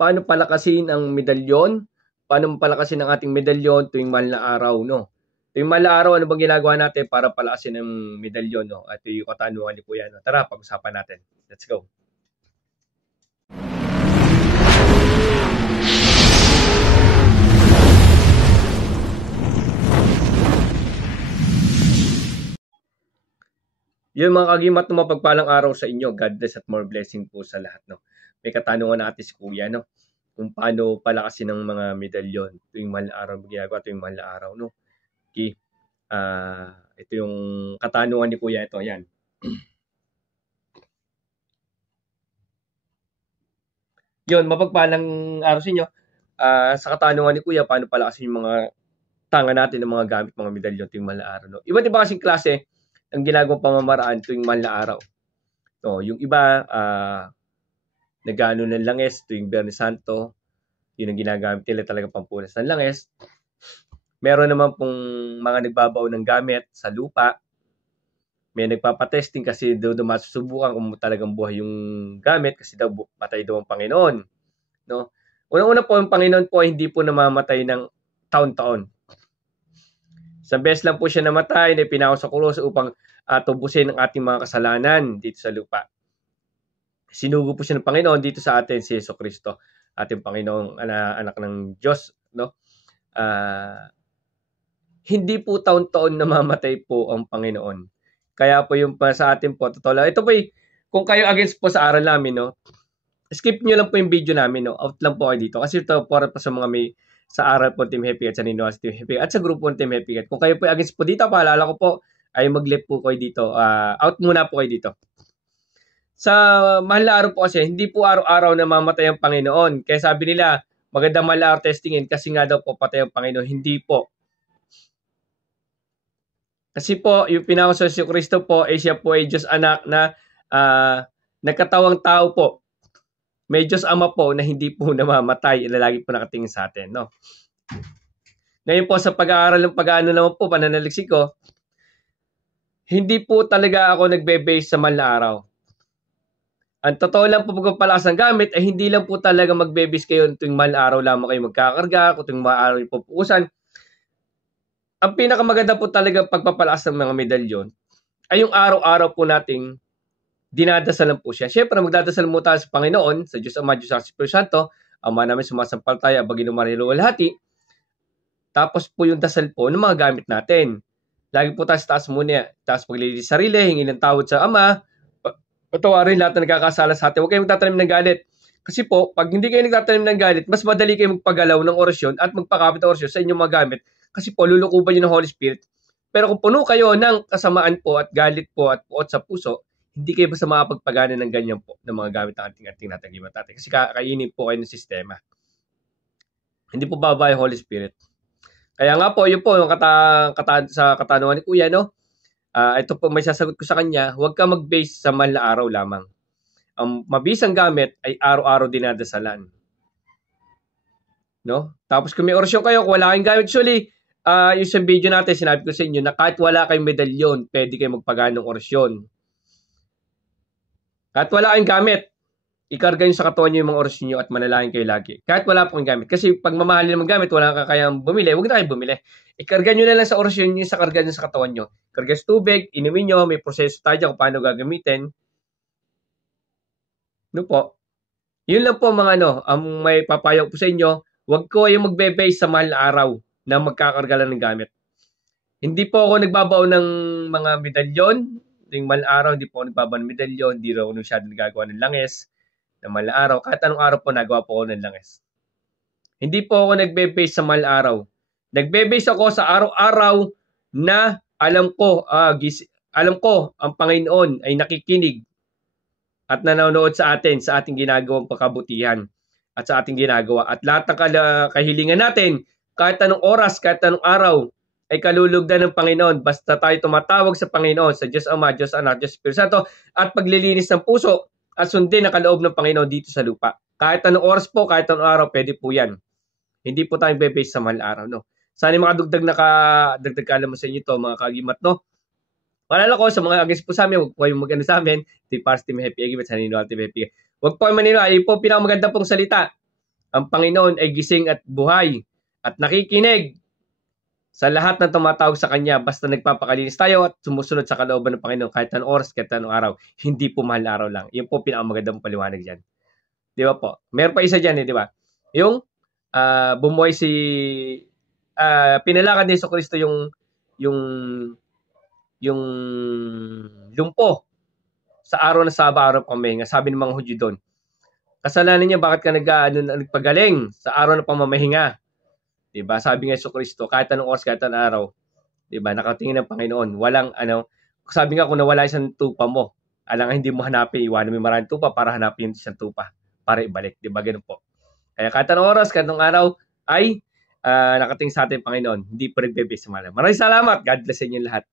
paano palakasin ang medalyon? Paano palakasin ang ating medalyon tuwing mahal na araw, no? Tuwing mahal na araw, ano bang ginagawa natin para palakasin ang medalyon, no? At yung katanungan ni Kuya, no? Tara, pag-usapan natin. Let's go. Yun mga kagimat, no, mapagpalang araw sa inyo. God bless at more blessing po sa lahat, no? May katanungan natin si Kuya, no? Kung paano palakasin ng mga medalyon tuwing mahal na araw, ginagawa tuwing mahal na araw, no? Okay. Ito yung katanungan ni Kuya, ito, yan. Yun, mapagpalang araw sa inyo. Sa katanungan ni Kuya, paano palakasin yung mga tanga natin ng mga gamit, mga medalyon tuwing mahal na araw, no? Iba't iba kasing klase ang ginagawang pamamaraan tuwing mahal na araw. So, yung iba, nag-ano ng langis tuwing Biyernes Santo. Yun ang ginagamit nila, talaga pampunas ng langis. Meron naman pong mga nagbabaw ng gamit sa lupa. May nagpapatesting kasi daw masusubukan kung talagang buhay yung gamit kasi daw patay daw ang Panginoon. No? Una-una po, ang Panginoon po hindi po namamatay ng taon-taon. Isang beses lang po siya namatay na pinako sa krus upang tubusin ang ating mga kasalanan dito sa lupa. Sinugo po siya ng Panginoon dito sa atin, si Jesucristo, ating Panginoong anak ng Diyos, no? Hindi po taon-taon namamatay po ang Panginoon. Kaya po yung sa atin po, totoo lang. Ito po, kung kayo against po sa aral namin, no? Skip nyo lang po yung video namin, no? Out lang po kayo dito. Kasi ito para po sa mga may sa aral po Team Happy at sa Ninoas Team Happy at sa grupo ng Team Happy. Kung kayo po against po dito, paalala ko po, ay mag-left po kayo dito. Out muna po kayo dito. Sa mahal na araw po kasi, hindi po araw-araw namamatay ang Panginoon. Kaya sabi nila, magandang mahal na araw testingin kasi nga daw po patay ang Panginoon. Hindi po. Kasi po, yung pinako sa Jesucristo po, siya po ay Diyos anak na nagkatawang tao po. May Diyos Ama po na hindi po namamatay. Lagi po nakatingin sa atin, no? Ngayon po, sa pag-aaral ng pag-ano naman po, pananaliksik ko, hindi po talaga ako nagbe-base sa mahal na araw. Ang totoo lang po pagpapalakas ng gamit ay hindi lang po talaga magbe-base kayo tuwing mahal na araw lamang kayo magkakarga, kung tuwing mahal na araw yung pupukusan. Ang pinakamaganda po talaga pagpapalakas ng mga medalyon ay yung araw-araw po nating dinadasalan po siya. Siyempre, magdadasal mo tayo sa Panginoon, sa Diyos Ama, Diyos Espiritu Santo, Ama namin sumasampalataya, Bagino Mariluwalhati. Tapos po yung dasal po ng mga gamit natin. Lagi po tayo sa taas muna. Taas paglilinis sarili, hingi ng tawad sa Ama, patawarin lahat na nagkakasala sa atin. Huwag kayong magtatanim ng galit. Kasi po, pag hindi kayo nagtatanim ng galit, mas madali kayo magpagalaw ng orasyon at magpakapit ng orasyon sa inyong mga gamit. Kasi po, lulukuban nyo ng Holy Spirit. Pero kung puno kayo ng kasamaan po at galit po at puot sa puso, hindi kayo basta makapagpagana ng ganyan po ng mga gamit ng ating natagimat natin. Kasi kakainin po kayo ng sistema. Hindi po bababa yung Holy Spirit. Kaya nga po, yun po, yung sa katanungan ni Kuya, no? Ito po may sasagot ko sa kanya, huwag ka mag-base sa mahal na araw lamang. Ang mabisang gamit ay araw-araw dinadasalan. No? Tapos kung may orasyon kayo, kung wala kayong gamit, actually, yung sa video natin, sinabi ko sa inyo na kahit wala kayong medalyon, pwede kayo magpagana ng orasyon. Kahit wala kayong gamit, ikarga nyo sa katawan nyo yung mga orasyon nyo at manalangin kayo lagi. Kahit wala po kayong gamit. Kasi pag mamahalin ng gamit, wala ka kayang bumili, huwag na kayong bumili. Ikarga nyo na lang sa orasyon nyo, sa karga nyo sa katawan nyo. Karga sa tubig, inumin nyo, may proseso tayo kung paano gagamitin. No po. Yun lang po mga ang may papayo po sa inyo, huwag ko yung magbe-base sa mahal na araw na magkakarga lang ng gamit. Hindi po ako nagbabaw ng mga medalyon, yung mahal na araw, hindi po ako nagbabaw ng medalyon, hindi raw masyado nagagawa ng langis na mahal na araw. Kahit anong araw po, nagawa po ako ng langis. Hindi po ako nagbe-base sa mahal na araw. Nagbe-base ako sa araw-araw na alam ko ang Panginoon ay nakikinig at nanonood sa atin, sa ating ginagawang pagkabutihan at sa ating ginagawa. At lahat ng kahilingan natin, kahit anong oras, kahit anong araw, ay kalulugdan ng Panginoon. Basta tayo tumatawag sa Panginoon, sa Diyos Ama, Diyos Anak, Diyos Espiritu Santo, at paglilinis ng puso at sundin ang kaloob ng Panginoon dito sa lupa. Kahit anong oras po, kahit anong araw, pwede po yan. Hindi po tayo base sa mahal araw, no? Sana yung makadugdag na dagdag ka alam mo sa inyo to, mga kagimat, no? Paalala ko sa mga against po sa amin, huwag po kayong maganda sa amin, Team Pars, Team Happy Agimat, sa Ninoal, Team Happy. Huwag po kayo maniniwala, ay po pinakamaganda pong salita ang Panginoon ay gising at buhay at nakikinig sa lahat ng tumatawag sa Kanya basta nagpapakalinis tayo at sumusunod sa kalooban ng Panginoon kahit anong oras, kahit anong araw. Hindi po mahal na araw lang. Yun po pinakamagandang paliwanag dyan. Di ba po? Meron pa isa dyan, di ba? Yung bumuhay si pinalakad ni Jesucristo yung lumpo sa araw na Saba, araw pamahinga. Sabi ng mga Hudyo doon, kasalanan niya, bakit ka nagpagaling sa araw ng pamamahinga? Diba? Sabi nga Jesucristo, kahit anong oras, kahit anong araw, diba? Nakatingin ng Panginoon. Walang sabi nga kung nawala isang tupa mo, alang hindi mo hanapin, iwanan mo maraming tupa para hanapin isang tupa para ibalik. Diba? Ganun po. Kaya kahit anong oras, kahit anong araw, ay nakatingin sa atin Panginoon. Hindi pa rin bebe sa malam. Maraming salamat. God bless sa inyo lahat.